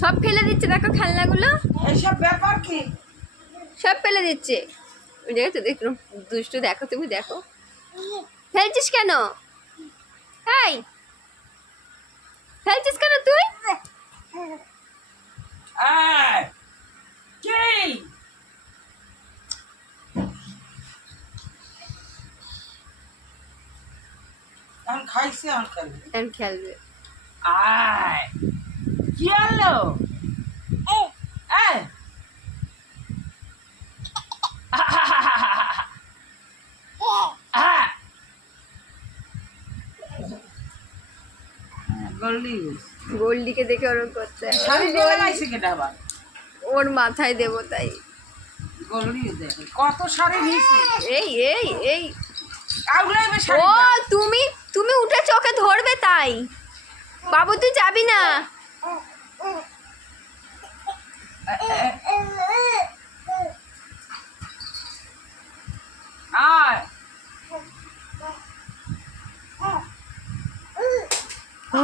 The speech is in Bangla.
সব ফেলে দিচ্ছে, দেখো খেলনাগুলো এইসব ব্যাপার কি? সব ফেলে দিচ্ছে। দেখো দেখো দুষ্টু, দেখো তুমি দেখো ফেলছিস কেন? এই ফেলছিস কেন তুই? আয় কি এখন খাইছে এখন খেলবে। এখন খেলবে। আয় কি হলো? আয় গল্লি গোল্ডিকে দেখে ওরকম করছে, শাড়ি দিয়ে লাগাইছে কেটা আবার? ওর মাথায় দেবো তাই। গল্লি দেখে কত শাড়ি নিয়েছে। এই এই এই আউলাইবে ও শাড়িটা। তুমি তুমি উঠে চোখে ধরবে তাই। বাবু তুই যাবি না। আয় ও